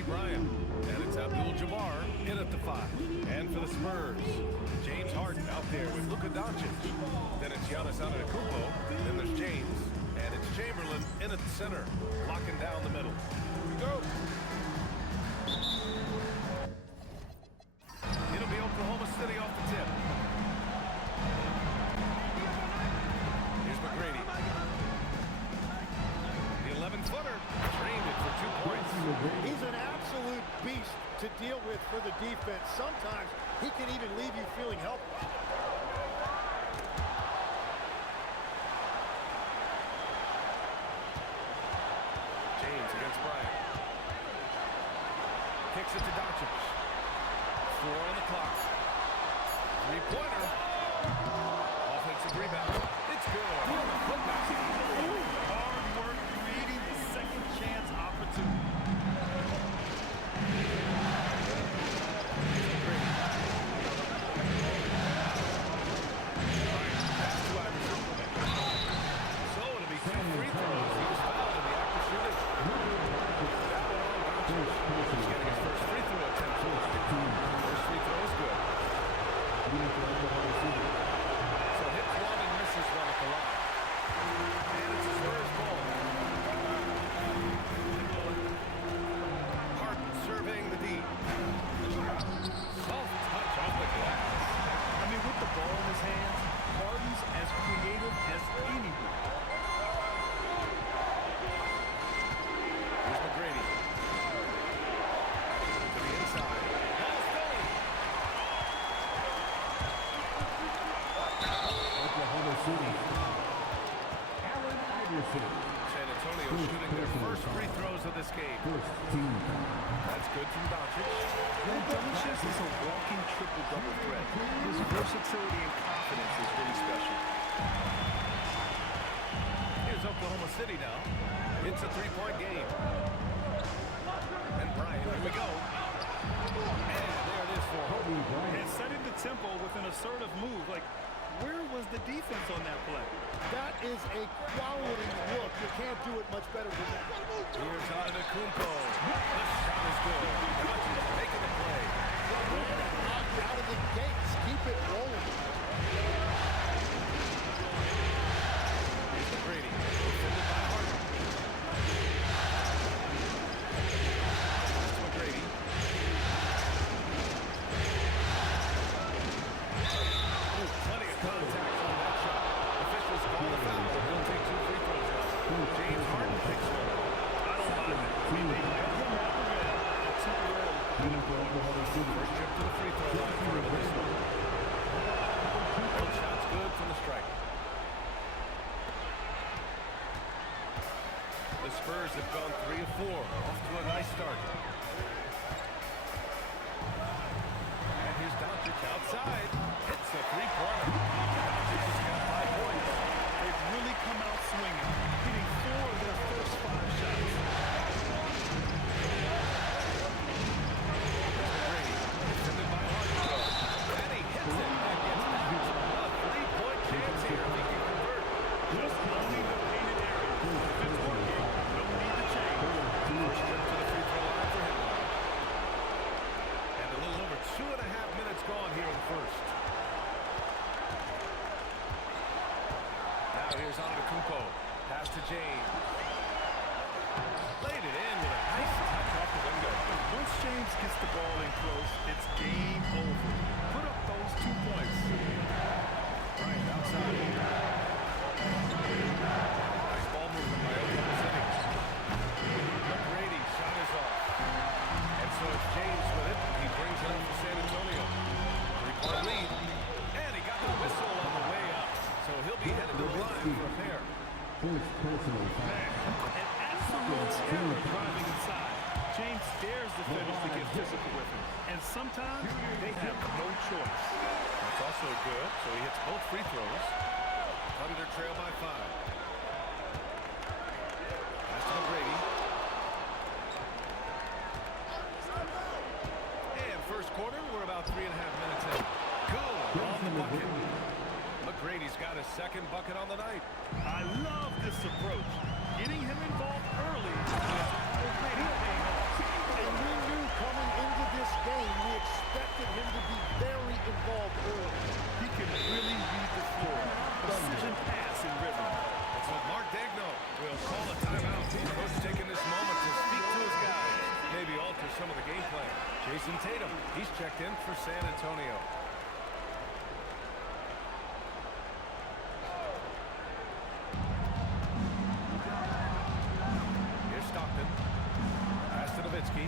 Kobe Bryant. And it's Abdul-Jabbar in at the 5. And for the Spurs, James Harden out there with Luka Doncic. Then it's Giannis Antetokounmpo. Then there's James. And it's Chamberlain in at the center, locking down the middle. Here we go. It'll be Oklahoma City off the tip. Here's McGrady. The 11-footer. Trained it for 2 points. He's an absolute beast to deal with for the defense. Sometimes he can even leave you feeling helpless. James against Bryant. Kicks it to Doncic. 4 on the clock. Three-pointer. Offensive rebound. It's good. On the putback. Hard work creating the second chance opportunity. So it'll be 2 free throws. He was fouled in the act of shooting. That one on Doncic. He's getting his first free throw attempt. First free throw is good. So hits one and misses one at the line. And it's the Spurs ball. Harden surveying the D. Soft touch off the glass. I mean, with the ball in his hands, Harden's as creative as anyone. Here's McGrady. To the inside. Ball's going. Oklahoma City. Allen Iverson. San Antonio shooting their first free throws of this game. First team. That's good from Doncic. Doncic is a walking triple-double threat. His versatility and confidence is really special. Here's Oklahoma City now. It's a 3-point game. And Bryant, here we go. And there it is for Kobe Bryant. And setting the tempo with an assertive move. Like, where was the defense on that play? That is a quality look. You can't do it much better than that. Here's Antetokounmpo. The shot is good. Doncic making the play. Red hot out of the gates. Keep it rolling. Here's McGrady. Defended by Harden. That's McGrady. Oh, plenty of contact on that shot. Officials call the foul. He'll take 2 free throws now. James Harden takes one. I don't mind it. I mean, they let him have the red temporarily. First trip to the free throw line for him in this one. Both shots good from the striker. The Spurs have gone 3 of 4. Off to a nice start. And here's Doncic outside. Hits a 3-pointer. Doncic has got 5 points. They've really come out swinging, hitting 4 of their first 5 shots. Brady, defended by Harden. And he hits it. And gets back. A 3-point chance here if he can convert. Just owning the painted area. If it's working, no need to change. First trip to the free throw line for him. And a little over 2.5 minutes gone here in the first. Now here's Antetokounmpo. Pass to James. Laid it in with a nice touch off the window. Once James gets the ball in close, it's game over. Put up those 2 points. Right outside. Nice ball movement by Oklahoma City. McGrady shot is off. And so it's James with it. He brings it up for San Antonio. 3-point lead. And he got the whistle on the way up. So he'll be headed to the line for a pair. First personal foul. An absolute terror driving inside. James dares defenders to get physical with him. And sometimes they have no choice. That's also good. So he hits both free throws. Thunder trail by 5. Pass to McGrady. And first quarter, we're about 3.5 minutes in. Good on the bucket. McGrady's got his second bucket on the night. I love this approach. Getting him involved early is already paying off. And we Coming into this game, we expected him to be very involved early. He can really read the floor. Precision pass in rhythm. And so Mark Dagno will call a timeout. Coach taking this moment to speak to his guys. Maybe alter some of the game plan. Jason Tatum, he's checked in for San Antonio. Here's Stockton. Pass to Nowitzki.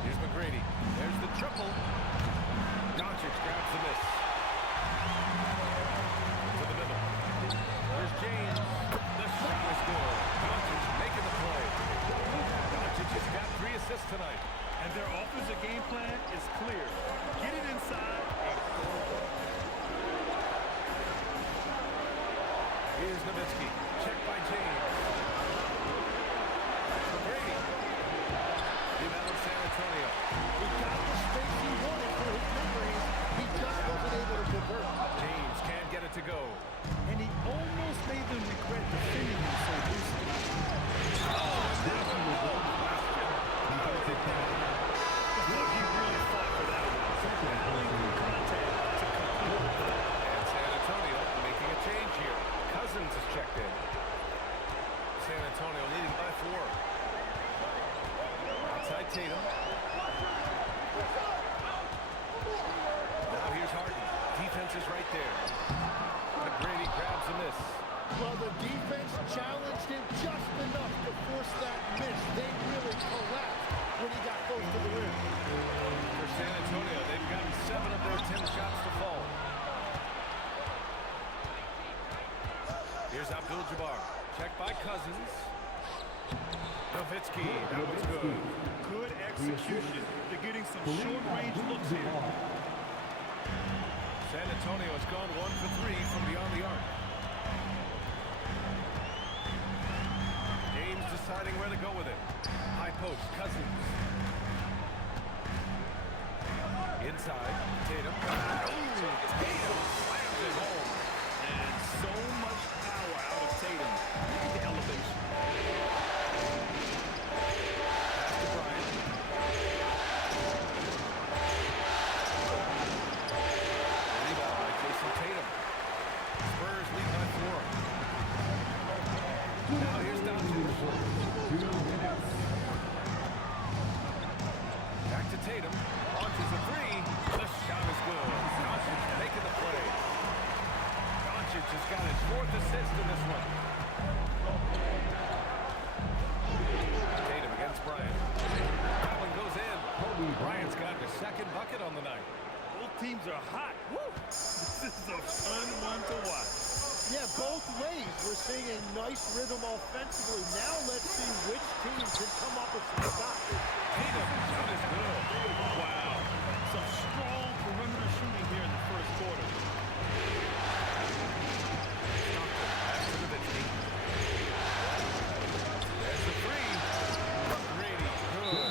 Here's McGrady. There's the triple. Doncic grabs the miss. To the middle. There's James. The shot is good. Doncic making the play. Doncic has got 3 assists tonight. And their offensive game plan is clear. Get it inside and go. Here's Nowitzki. Checked by James. McGrady. Rebound San Antonio. He got the space he wanted for his memories. He just wasn't able to convert. James can't get it to go. And he almost made them regret defending him so recently. He really fought for that one. Battling contact to complete the play. And San Antonio making a change here. Cousins is checked in. San Antonio leading by 4. Outside Tatum. Now here's Harden. Defense is right there. McGrady grabs a miss. Well, the defense challenged him just enough to force that miss. They really collapsed when he got close to the rim. For San Antonio, they've gotten 7 of their 10 shots to fall. Here's Abdul-Jabbar. Checked by Cousins. Nowitzki. That was good. Good execution. They're getting some short-range looks here. San Antonio has gone 1 for 3 from beyond the arc. James deciding where to go with it. High post, Cousins. Inside, Tatum. Tatum slams it home. And so much power out of Tatum. Look at the elevation. Pass to Bryant. Rebound by Jason Tatum. Spurs lead by 4. Now here's Doncic. Back to Tatum. Launches a 3. The shot is good. Doncic making the play. Doncic has got his 4th assist in this one. Tatum against Bryant. That one goes in. Bryant's got his 2nd bucket on the night. Both teams are hot. Woo! This is a fun one to watch. Yeah, both ways. We're seeing a nice rhythm offensively. Now let's see which team can come up with some shots. Tatum, shot is good. Wow. Some strong perimeter shooting here in the first quarter. Pass to Nowitzki. There's the 3. McGrady, good.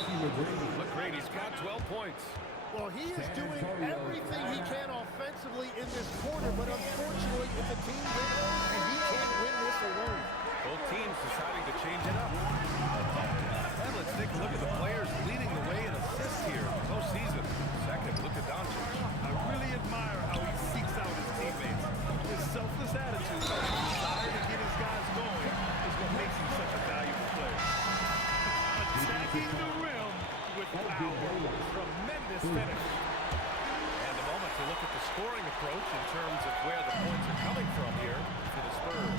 McGrady's got 12 points. Well, he is doing everything he can offensively in this quarter, but unfortunately, it's a team win, and he can't win this alone. Both teams deciding to change it up. And let's take a look at the players leading the way in assists here postseason. Second, look at Doncic. I really admire how he seeks out his teammates. His selfless attitude, his desire to get his guys going, is what makes him such a valuable player. Attacking the rim with power. Tremendous finish. And a moment to look at the scoring approach in terms of where the points are coming from here for the Spurs.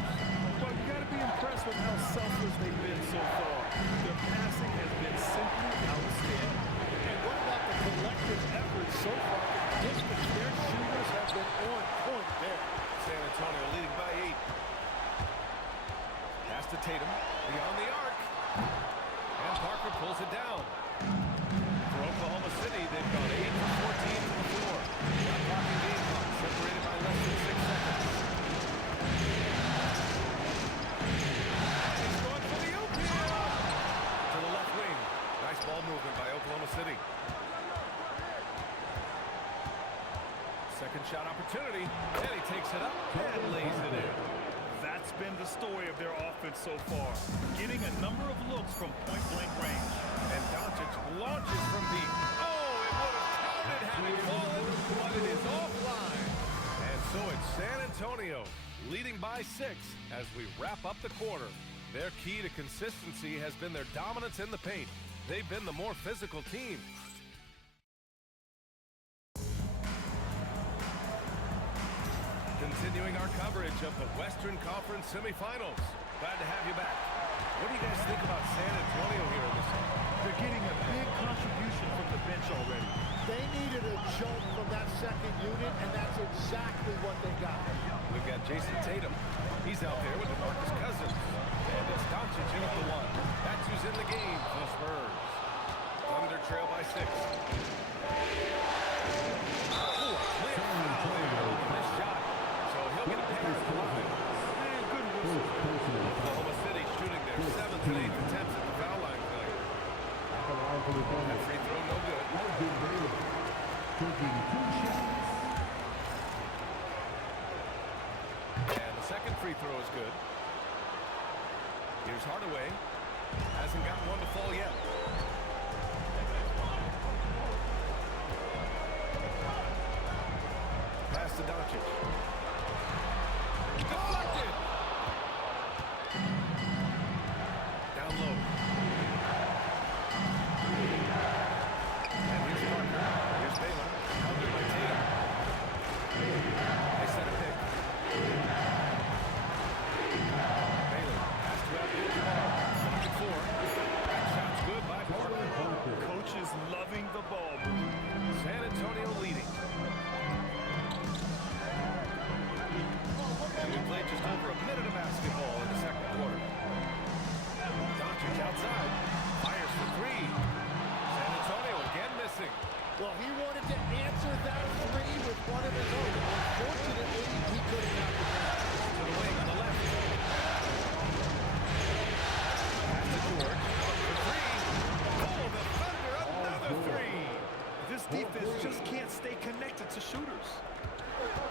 Well, you got to be impressed with how selfless they've been so far. Their passing has been simply outstanding. And what about the collective effort so far? Distance, their shooters have been on point there. San Antonio leading by 8. Pass to Tatum, beyond the arc. And Parker pulls it down. For Oklahoma City, they've gone 8 for 14 from the floor. Shot clock and game clock separated by less than 6 seconds. And he's going for the oop here. To the left wing. Nice ball movement by Oklahoma City. Second shot opportunity. And he takes it up and lays it in. That's been the story of their offense so far, getting a number of looks from point-blank range. And Doncic launches from deep. Oh, it would have counted had it fallen, but it is offline. And so it's San Antonio leading by 6 as we wrap up the quarter. Their key to consistency has been their dominance in the paint. They've been the more physical team. Continuing our coverage of the Western Conference semifinals. Glad to have you back. What do you guys think about San Antonio here in this game? They're getting a big contribution from the bench already. They needed a jump from that second unit, and that's exactly what they got. We've got Jason Tatum. He's out there with DeMarcus Cousins. And it's Doncic in at the 1. That's who's in the game for the Spurs. Thunder trail by 6. Oh, a clear foul there on this shot. So he'll get a pass to line. And good whistle. Oklahoma City shooting their 7th and 8th attempts at the foul line tonight. That free throw no good. And the second free throw is good. Here's Hardaway. Hasn't got one to fall yet. Pass to Doncic. Deflected. Down low. And here's Parker. Here's Baylor. Countered by Tatum. They set a pick. Baylor has to Abdul-Jabbar. 4. That shot's good by Parker. Coach is loving the ball. San Antonio leading. And we played just over a minute of basketball in the second quarter. Doncic outside. Fires for 3. San Antonio again missing. Well, he wanted to answer that 3 with one of his own. Unfortunately, he couldn't knock it down. To the wing on the left. Pass to George. For 3. Oh, the Thunder, another 3. This defense just can't stay connected to shooters.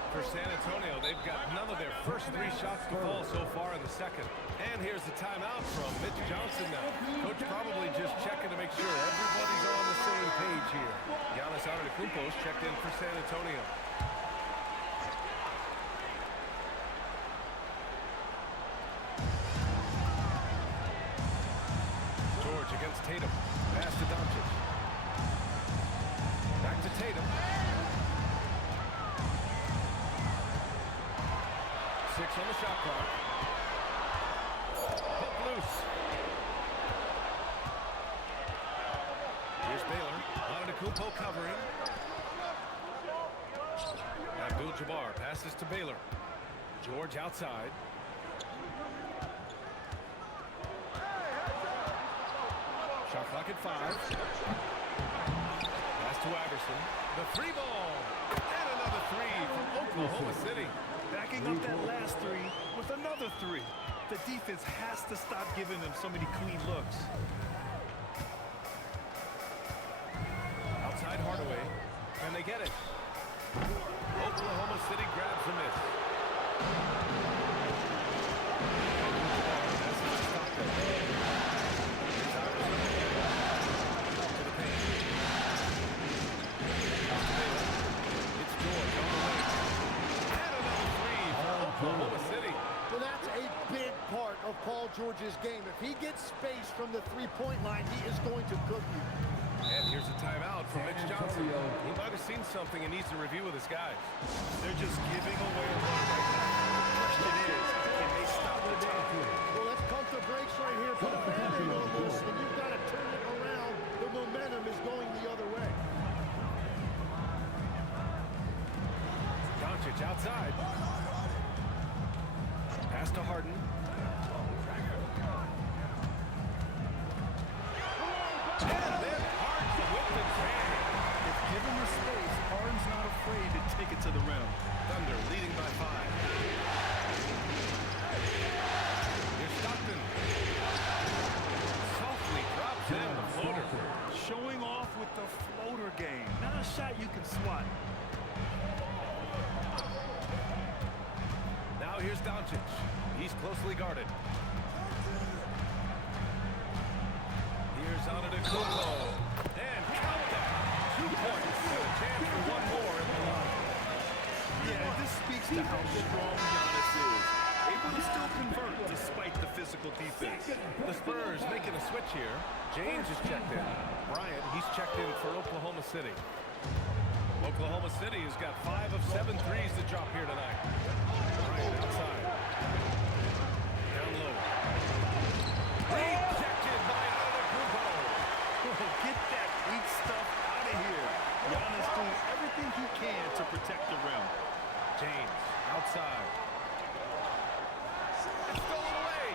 For San Antonio, they've got none of their first 3 shots to fall so far in the second. And here's the timeout from Mitch Johnson now. Coach probably just checking to make sure everybody's on the same page here. Giannis Antetokounmpo's checked in for San Antonio. George against Tatum. Pass to Doncic. Back to Tatum. 6 on the shot clock. Hook loose. Here's Baylor. Antetokounmpo covering. Abdul-Jabbar passes to Baylor. George outside. Shot clock at 5. Pass to Iverson. The 3 ball. And another 3 from Oklahoma City. Backing up that last 3 with another 3. The defense has to stop giving them so many clean looks. Outside Hardaway. Can they get it? Oklahoma City grabs the miss. That's not stopped it. Here's Iverson. To the paint. It's George on the way. And another 3 for Oklahoma City. Well, that's a big part of Paul George's game. If he gets space from the 3-point line, he is going to cook you. And here's a timeout from Mitch Johnson. He might have seen something and needs to review with his guys. They're just giving away a run right now. The question is, can they stop the time? Well, let's pump the brakes right here. Put a band-aid on this, and you've got to turn it around. The momentum is going the other way. Doncic outside. Pass to Harden. And then Harden with the jam. If given the space, Harden's not afraid to take it to the rim. Thunder leading by 5. Here's Stockton. Softly drops in the floater. Showing off with the floater game. Not a shot you can swat. Now here's Doncic. He's closely guarded. Here's Antetokounmpo. And count that. 2 points. And a chance for one more in the line. Yeah, this speaks to how strong Giannis is. Able to still convert despite the physical defense. The Spurs making a switch here. James is checked in. Bryant, he's checked in for Oklahoma City. Oklahoma City has got 5 of 7 threes to drop here tonight. Bryant outside. Down low. Rejected by Antetokounmpo. Get that weak stuff out of here. Giannis doing everything he can to protect the rim. James outside. It's stolen away.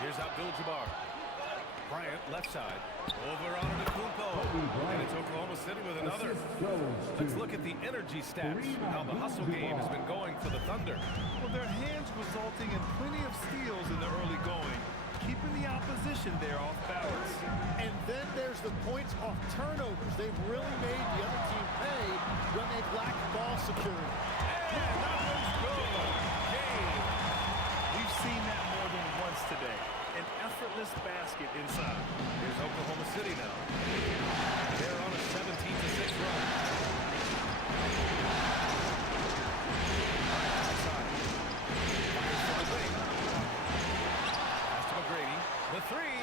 Here's Abdul-Jabbar. Bryant left side. Over Antetokounmpo. And it's Oklahoma City with another. Let's look at the energy stats. How the hustle game has been going for the Thunder. Well, their hands resulting in plenty of steals in the early going, keeping the opposition there off balance. And then there's the points off turnovers. They've really made the other team pay when they've lacked ball security. And that one's good. James. We've seen that more than once today. An effortless basket inside. Here's Oklahoma City now. They're on a 17-6 run. Outside. Fires to the wing. Pass to McGrady. The three.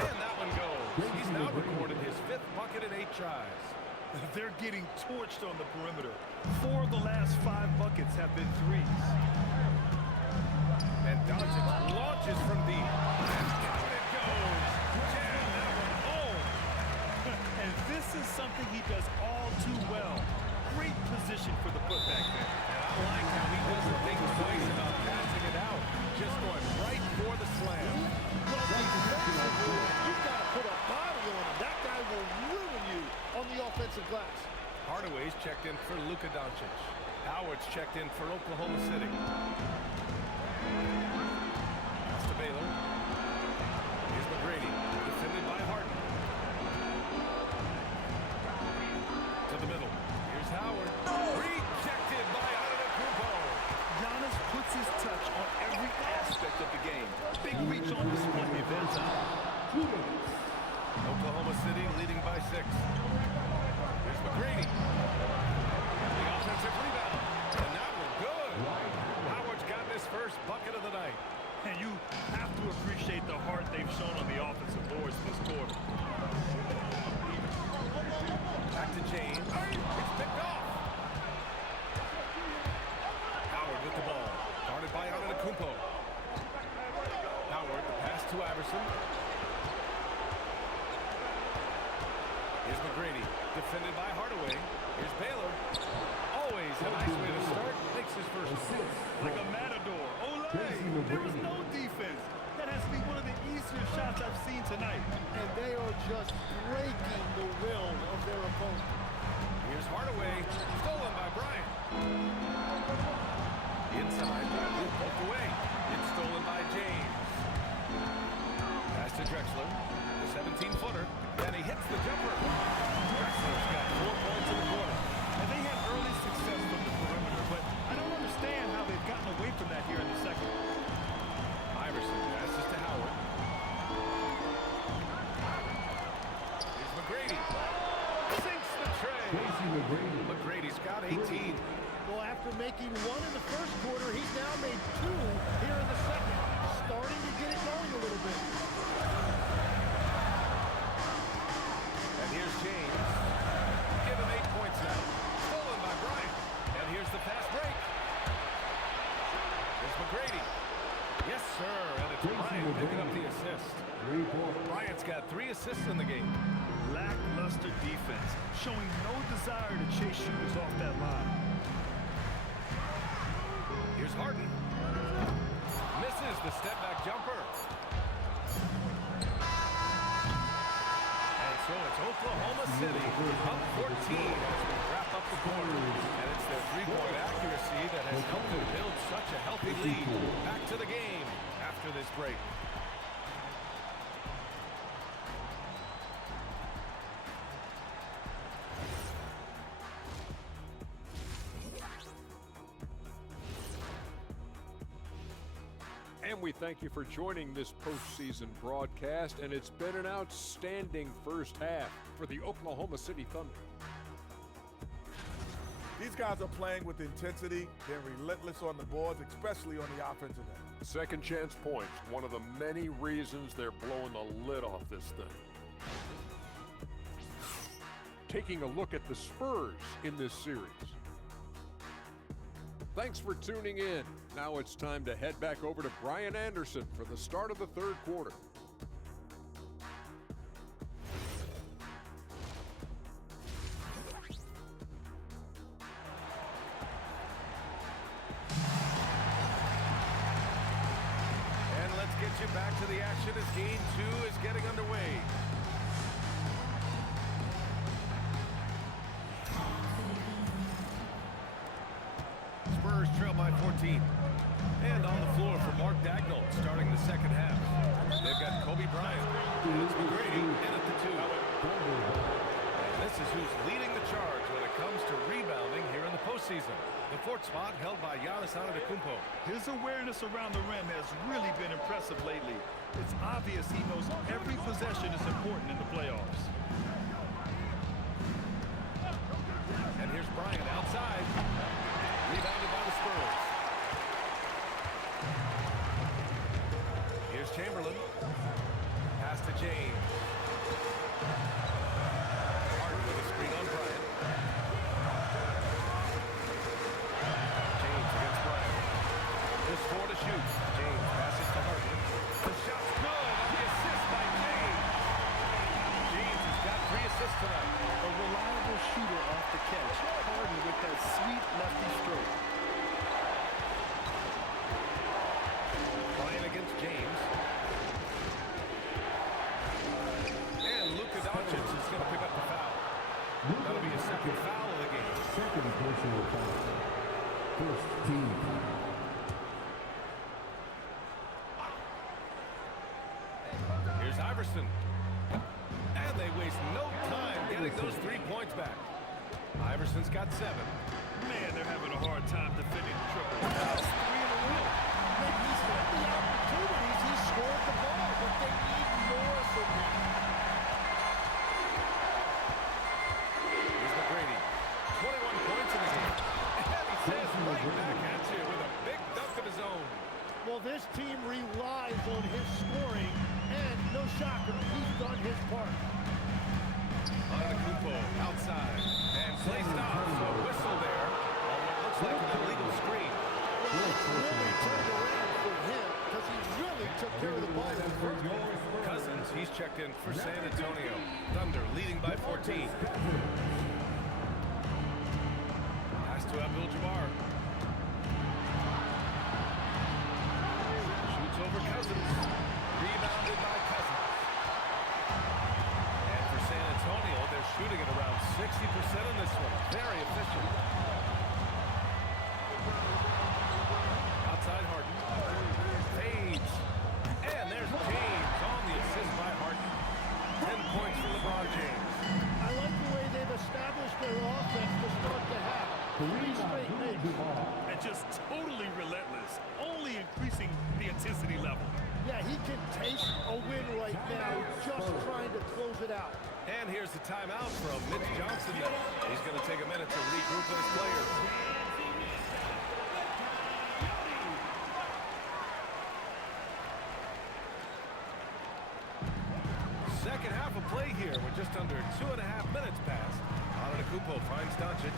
And that one goes. He's now recorded his 5th bucket in 8 tries. They're getting torched on the perimeter. 4 of the last 5 buckets have been threes. And Doncic launches from deep. And down it goes. Jam that one home. And this is something he does all too well. Great position for the putback there. And I like how he doesn't think twice about passing it out. Just going right for the slam. Well, defensively, you've got to put a body on him. That guy will ruin you on the offensive glass. Hardaway's checked in for Luka Doncic. Howard's checked in for Oklahoma City. Pass to Baylor. Here's McGrady, defended by Harden. To the middle. Here's Howard. Rejected by Antetokounmpo. Giannis puts his touch on every aspect of the game. Big reach on display this time. Oklahoma City leading by 6. Here's McGrady. The offensive rebound. And that one good. Howard's gotten his first bucket of the night. And you have to appreciate the heart they've shown on the offensive boards this quarter. Back to James. It's picked off. Howard with the ball. Guarded by Antetokounmpo. Howard, the pass to Iverson. Here's McGrady, defended by Hardaway. Here's Baylor. Always a nice way to start. Makes his first assist. Like a matador. Olay! There was no defense. That has to be one of the easier shots I've seen tonight. And they are just breaking the will of their opponent. Here's Hardaway, stolen by Bryant. Inside, poked away. It's stolen by James. Pass to Drexler, the 17-footer, and he hits the jumper. Drexler's got 4 points in the quarter. And they had early success from the perimeter, but I don't understand how they've gotten away from that here in the second. Iverson passes to Howard. Here's McGrady. Sinks the tray. McGrady's got 18. Well, after making 1 in the first quarter, he's now made 2 here in the second. Starting to get it going a little bit. And here's James. Give him 8 points now. Stolen by Bryant. And here's the fast break. Here's McGrady. Yes, sir. And it's Bryant picking up the assist. Bryant's got 3 assists in the game. Lackluster defense, showing no desire to chase shooters off that line. Here's Harden. Misses the step-back jumper. And so it's Oklahoma City up 14 as we wrap up the quarter. And it's their three-point accuracy that has helped them build such a healthy lead. Back to the game after this break. And we thank you for joining this postseason broadcast, and it's been an outstanding first half for the Oklahoma City Thunder. These guys are playing with intensity. They're relentless on the boards, especially on the offensive end. Second chance points, one of the many reasons they're blowing the lid off this thing. Taking a look at the Spurs in this series. Thanks for tuning in. Now it's time to head back over to Brian Anderson for the start of the third quarter. And let's get you back to the action as game 2 is getting underway. Spurs trail by 14. And on the floor for Mark Dagnall starting the second half. They've got Kobe Bryant. It's McGrady in at the 2. And this is who's leading the charge when it comes to rebounding here in the postseason. The fourth spot held by Giannis Antetokounmpo. His awareness around the rim has really been impressive lately. It's obvious he knows every possession is important in the playoffs. And here's Bryant outside. Rebounded by the Spurs. Here's Chamberlain. Pass to James. Harden with a screen on Bryant. James against Bryant. Just 4 to shoot. James passes to Harden. The shot's good on the assist by James. James has got 3 assists tonight. A reliable shooter off the catch. Harden with that sweet lefty stroke. Bryant against James. And Luka Doncic is going to pick up the foul. That'll be a second foul of the game. Second personal foul. First team. Here's Iverson. And they waste no time getting those 3 points back. Iverson's got 7. Man, they're having a hard time defending the triple. That's 3 in a row. When he's had the opportunities, he scored the ball, but they need more from him. Here's McGrady. 21 points in the game. And he says right back at you with a big dunk of his own. Well, this team relies on his scoring, and no shocker, he's done his part. Antetokounmpo outside. And play stops. So a whistle there on what looks like an illegal screen. Well, it's really turned around for him because he really took care of the ball in the first half. Cousins, he's checked in for San Antonio. Thunder leading by 14. Pass to Abdul-Jabbar. Shoots over Cousins. Rebounded by Cousins. And for San Antonio, they're shooting at around 60% in this one. Very efficient. Outside Harden. Fades. And there's James on the assist by Harden. 10 points for LeBron James. I like the way they've established their offense to start the half. 3 straight makes. And just totally relentless, only increasing the intensity level. Yeah, he can taste a win right now, just trying to close it out. And here's the timeout from Mitch Johnson. He's going to take a minute to regroup with his players. Second half of play here with just under 2.5 minutes passed. Antetokounmpo finds Doncic.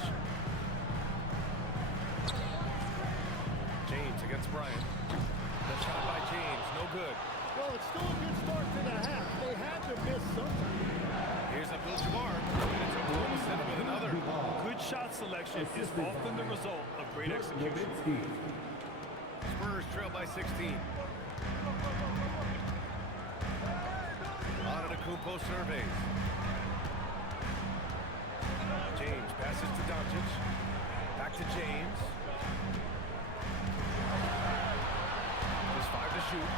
James against Bryant. The shot by James, no good. Well, it's still a good start to the half. They had to miss something. Here's Abdul-Jabbar. And it's Oklahoma City with another. Good shot selection is often the result of great execution. Spurs trail by 16. Antetokounmpo surveys. James passes to Doncic. Back to James. Just 5 to shoot.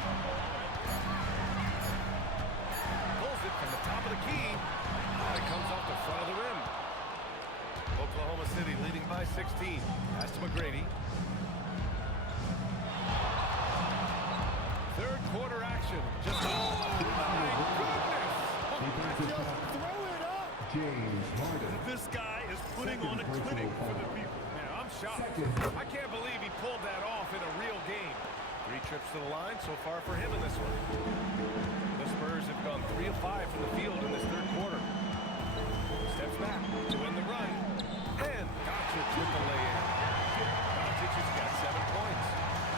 Pulls it from the top of the key. And it comes off the front of the rim. Oklahoma City leading by 16. Pass to McGrady. quarter action. Just, oh my goodness. Just throw it up. James Harden. This guy is putting on a clinic for the people. Man, I'm shocked. I can't believe he pulled that off in a real game. 3 trips to the line so far for him in this one. The Spurs have gone 3 of 5 from the field in this third quarter. Steps back to win the run. And Doncic with the lay-in. Doncic has got 7 points.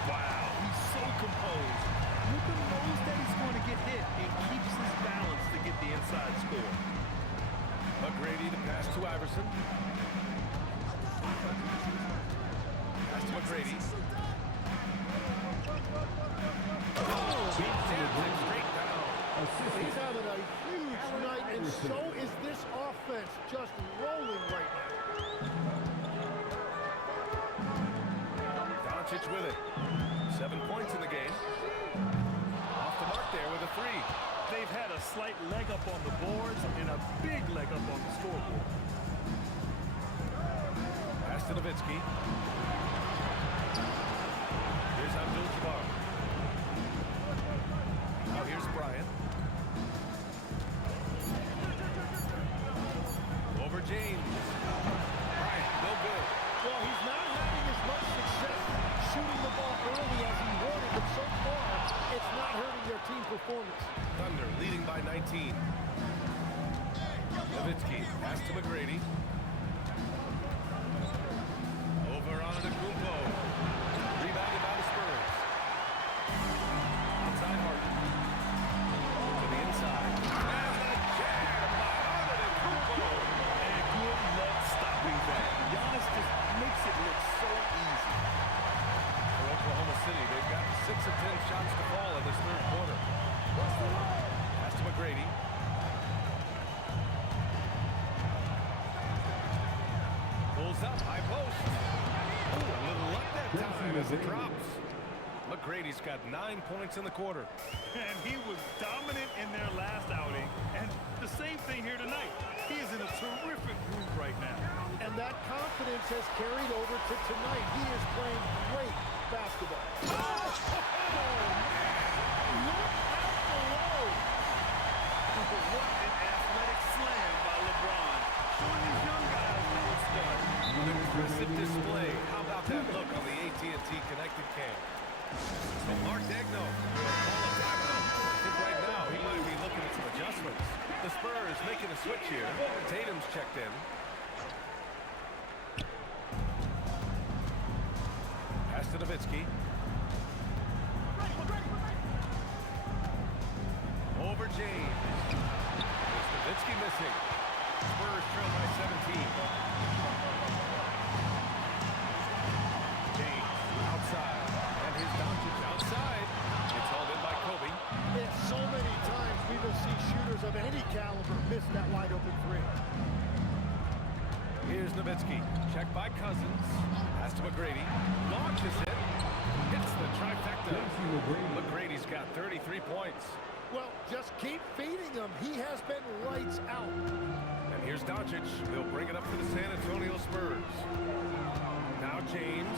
Wow, he's so composed. Luka knows that he's going to get hit and keeps his balance to get the inside score. McGrady to pass to Iverson. Pass to McGrady. Straight down. He's having a huge night, and so is this offense, just rolling right now. Doncic with it. 7 points in the game. Off the mark there with a 3. They've had a slight leg up on the boards and a big leg up on the scoreboard. Pass to Nowitzki. Here's Abdul-Jabbar. Now here's Bryant. Over James. Bryant, no good. Well, he's not having as much success shooting the ball early as he wanted, but so far, it's not hurting their team performance. Thunder leading by 19. Nowitzki, pass to McGrady. Over on Antetokounmpo. Rebounded by the Spurs. Outside Harden. To the inside. And the jam by Antetokounmpo. And good luck stopping that. Giannis just makes it look so easy. For Oklahoma City, they've got 6 of 10 shots to fall in this third quarter. Pass to McGrady. Pulls up, high post. Ooh, a little luck that time as it drops. McGrady's got 9 points in the quarter. And he was dominant in their last outing. And the same thing here tonight. He is in a terrific groove right now. And that confidence has carried over to tonight. He is playing great basketball. Oh, look out below. What an athletic slam by LeBron. Showing these young guys how it's done. An impressive display. How about that look on the AT&T connected cam? So Mark Degno will call a timeout. I think right now he might be looking at some adjustments. The Spurs making a switch here. Tatum's checked in. Pass to Nowitzki. Over James. It's Nowitzki missing. Spurs trail by 17. James outside. And here's Doncic outside. It's held in by Kobe. And so many times we will see shooters of any caliber miss that wide open 3. Here's Nowitzki. Check by Cousins. Pass to McGrady. Launches it. Hits the trifecta. McGrady's got 33 points. Well, just keep feeding him. He has been lights out. And here's Doncic. They'll bring it up for the San Antonio Spurs. Now James.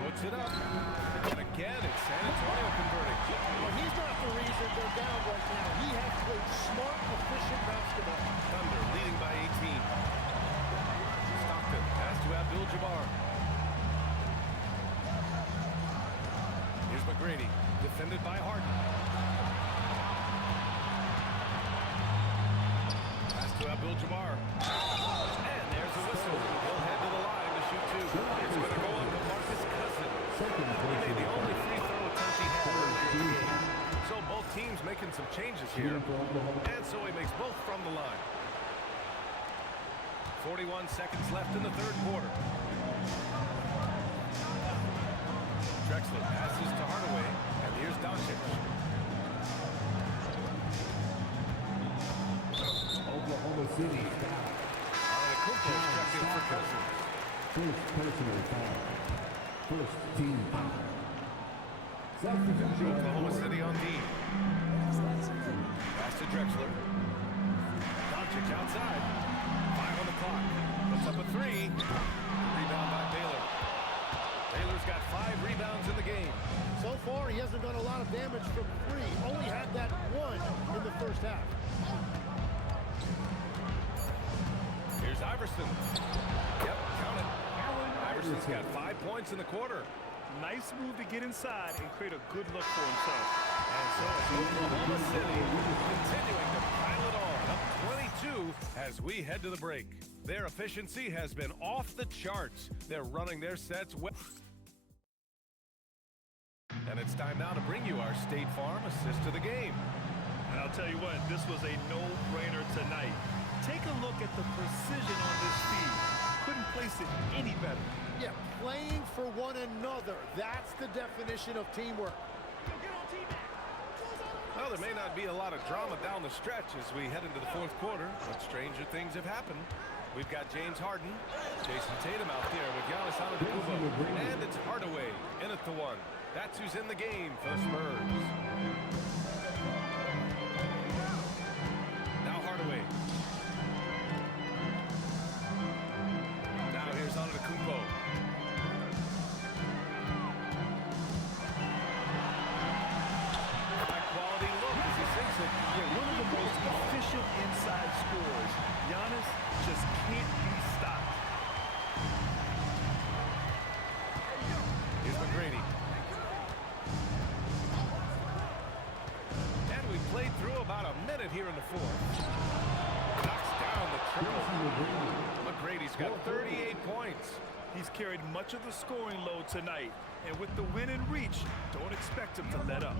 Puts it up. And again, it's San Antonio converting. Well, he's not the reason they're down right now. He has played smart, efficient basketball. Thunder leading by 18. Stockton pass to Abdul-Jabbar. Here's McGrady, defended by Harden. Pass to Abdul-Jabbar. And there's the whistle. He'll head to the line to shoot 2. It's going to go on to Marcus Cousins. He made the only free throw attempt he had early in the game. So both teams making some changes here. And so he makes both from the line. 41 seconds left in the third quarter. Drexler passes to Hardaway, and here's Doncic. Oklahoma City foul. Antetokounmpo's checked in for Cousins. First personal foul. First team foul. Substitution. Oklahoma City on D. Pass to Drexler. Doncic outside. 5 on the clock. Puts up a 3. Rebound by Baylor. Baylor's got 5 rebounds in the game. So far, he hasn't done a lot of damage from three. Only had that one in the first half. Here's Iverson. Yep, count it. Iverson's got 5 points in the quarter. Nice move to get inside and create a good look for himself. And so it's Oklahoma City continuing to pile it on, up 22 as we head to the break. Their efficiency has been off the charts. They're running their sets well. And it's time now to bring you our State Farm assist to the game. And I'll tell you what, this was a no-brainer tonight. Take a look at the precision on this feed. Couldn't place it any better. Yeah, playing for one another. That's the definition of teamwork. Well, there may not be a lot of drama down the stretch as we head into the fourth quarter, but stranger things have happened. We've got James Harden, Jason Tatum out there with Giannis Antetokounmpo, and it's Hardaway in at the one. That's who's in the game for the Spurs. Now Hardaway. Now here's Antetokounmpo. High quality look as he sinks it. Yeah, one of the most efficient inside scorers. Giannis just can't be stopped. Here's McGrady. And we played through about a minute here in the fourth. Knocks down the triple. McGrady's got 38 points. He's carried much of the scoring load tonight, and with the win in reach, don't expect him to let up.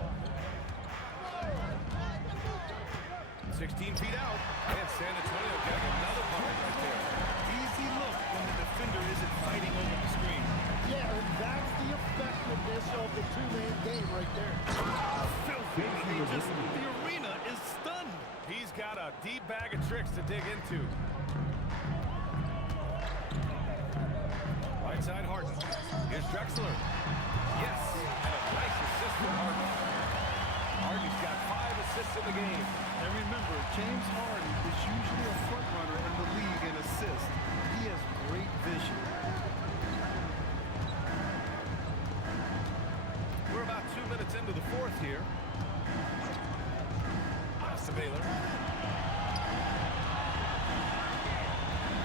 16 feet out, and San Antonio got another bucket right there. Easy look when the defender isn't fighting over the screen. Yeah, and that's the effectiveness of the two-man game right there. Filthy. The arena is stunned. He's got a deep bag of tricks to dig into. Right side Harden. Here's Drexler. Yes, and a nice assist from Harden. Harden's got 5 assists in the game. And remember, James Harden is usually a front runner in the league in assists. He has great vision. We're about 2 minutes into the fourth here. Pass to Baylor.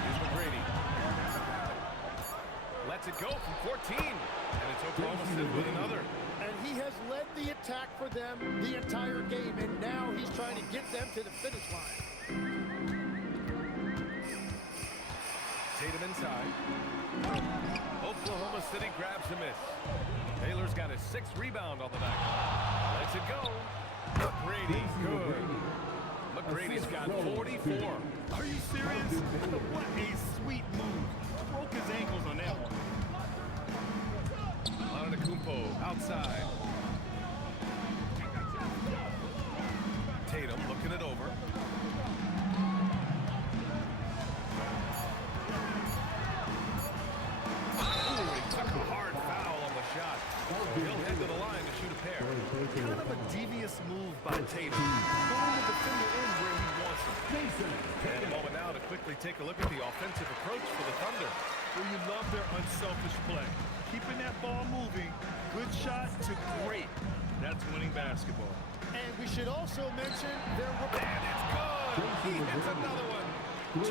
Here's McGrady. Lets it go from 14. And it's Oklahoma City with another. And he has led the attack for them the entire game, and now he's trying to get them to the finish line. Tatum inside. Oklahoma City grabs a miss. Taylor's got his 6th rebound on the night. Lets it go. McGrady, good. McGrady's got 44. Are you serious? What a sweet move. Broke his ankles on that one. Antetokounmpo outside. Tatum looking it over. Ooh, he took a hard foul on the shot. He'll head to the line to shoot a pair. Kind of a devious move by Tatum. Pulling the defender in where he wants him. And a moment now to quickly take a look at the offensive approach for the Thunder. Well, you love their unselfish play. Keeping that ball moving, good shot to great. That's winning basketball. And we should also mention their... And it's good! He hits another one!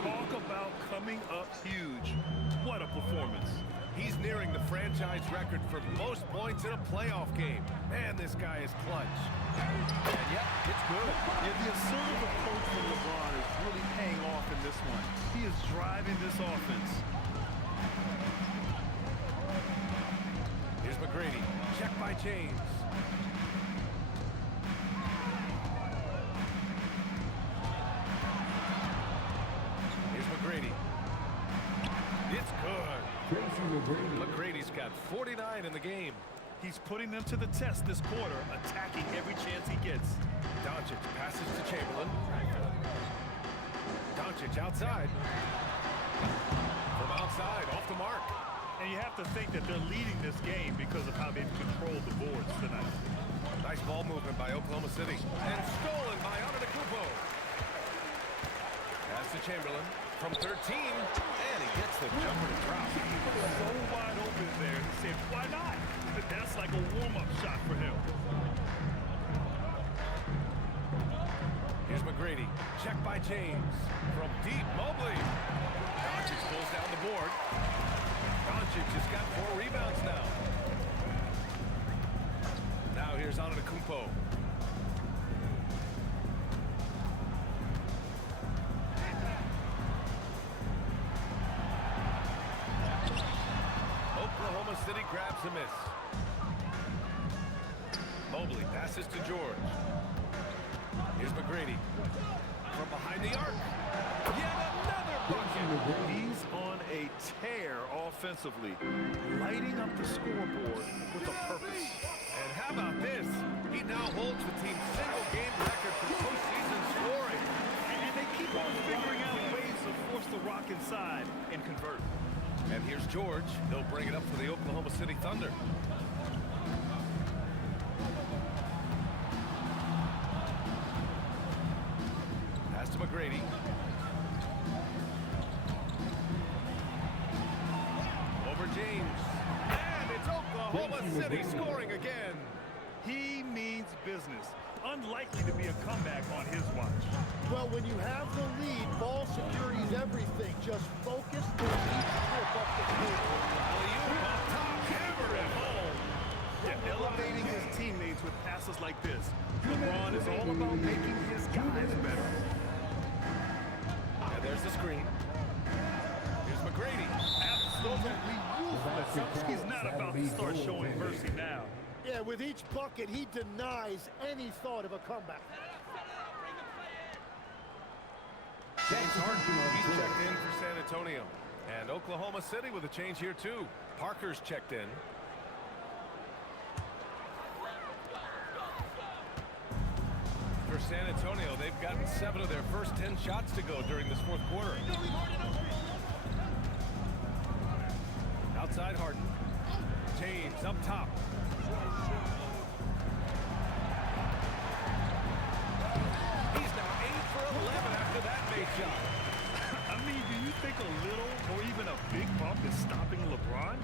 Talk about coming up huge. What a performance. He's nearing the franchise record for most points in a playoff game. Man, this guy is clutch. And yep, it's good. Yeah, the assertive approach from LeBron is really paying off in this one. He is driving this offense. Here's McGrady. Check by James. Here's McGrady. It's good. McGrady's got 49 in the game. He's putting them to the test this quarter, attacking every chance he gets. Doncic passes to Chamberlain. Doncic outside. From outside, off the mark. And you have to think that they're leading this game because of how they've controlled the boards tonight. Nice ball movement by Oklahoma City. And stolen by Antetokounmpo. Pass to Chamberlain. from 13, and he gets the jumper to drop. He was so wide open there. He said, why not? That's like a warm-up shot for him. Here's McGrady. Check by James. From deep, Mobley. Doncic pulls down the board. Doncic has got 4 rebounds now. Now here's Antetokounmpo. Oklahoma City grabs a miss. Mobley passes to George. Here's McGrady. From behind the arc. Yet another bucket. He's on a tear offensively, lighting up the scoreboard with a purpose. And how about this? He now holds the team's single-game record for postseason scoring. And they keep on figuring out ways to force the rock inside and convert. And here's George. He'll bring it up for the Oklahoma City Thunder. Pass to McGrady. Over James. And it's Oklahoma City scoring again. He means business. Unlikely to be a comeback on his watch. Well, when you have the lead, ball security is everything. Just focus on each trip up the court. Alley-oop on top, hammer it home. Yeah, elevating his teammates with passes like this. LeBron is all about making his guys better. And there's the screen. Here's McGrady. Absolutely ruthless. He's not about to start showing mercy now. Yeah, with each bucket, he denies any thought of a comeback. James Harden, he's checked in for San Antonio. And Oklahoma City with a change here, too. Parker's checked in. For San Antonio, they've gotten 7 of their first 10 shots to go during this fourth quarter. Outside Harden. James up top. He's now 8 for 11 after that made shot. I mean, do you think a little or even a big bump is stopping LeBron?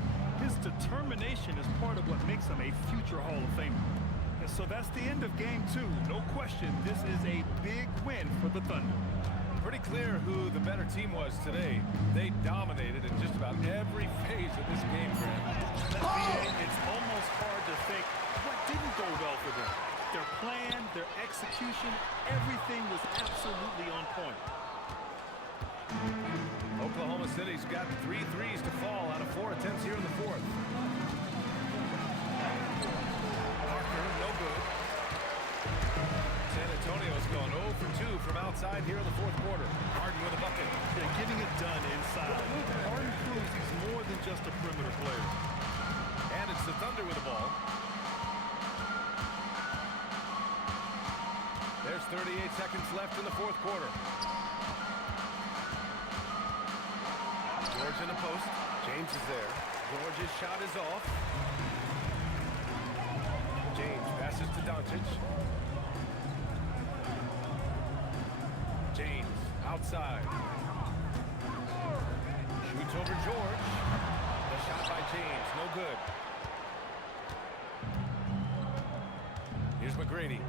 His determination is part of what makes him a future Hall of Famer. And so that's the end of game 2. No question, this is a big win for the Thunder. Pretty clear who the better team was today. They dominated in just about every phase of this game, Grant. It's almost hard to think what didn't go well for them. Their plan, their execution, everything was absolutely on point. Oklahoma City's got 3 threes to fall out of 4 attempts here in the fourth. Parker, no good. San Antonio's gone 0 for 2 from outside here in the fourth quarter. Harden with a bucket. They're getting it done inside. Harden proves he's more than just a perimeter player. And it's the Thunder with the ball. There's 38 seconds left in the fourth quarter. George in the post. James is there. George's shot is off. James passes to Doncic. James outside. Shoots over George. The shot by James, no good. Here's McGrady.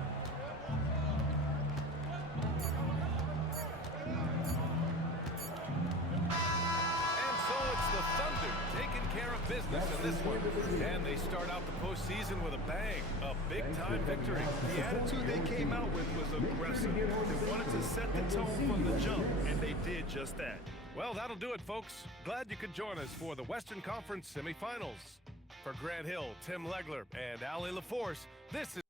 The Thunder taking care of business in this one. And they start out the postseason with a bang, a big-time victory. The attitude they came out with was aggressive. They wanted to set the tone from the jump, and they did just that. Well, that'll do it, folks. Glad you could join us for the Western Conference semifinals. For Grant Hill, Tim Legler, and Allie LaForce, this is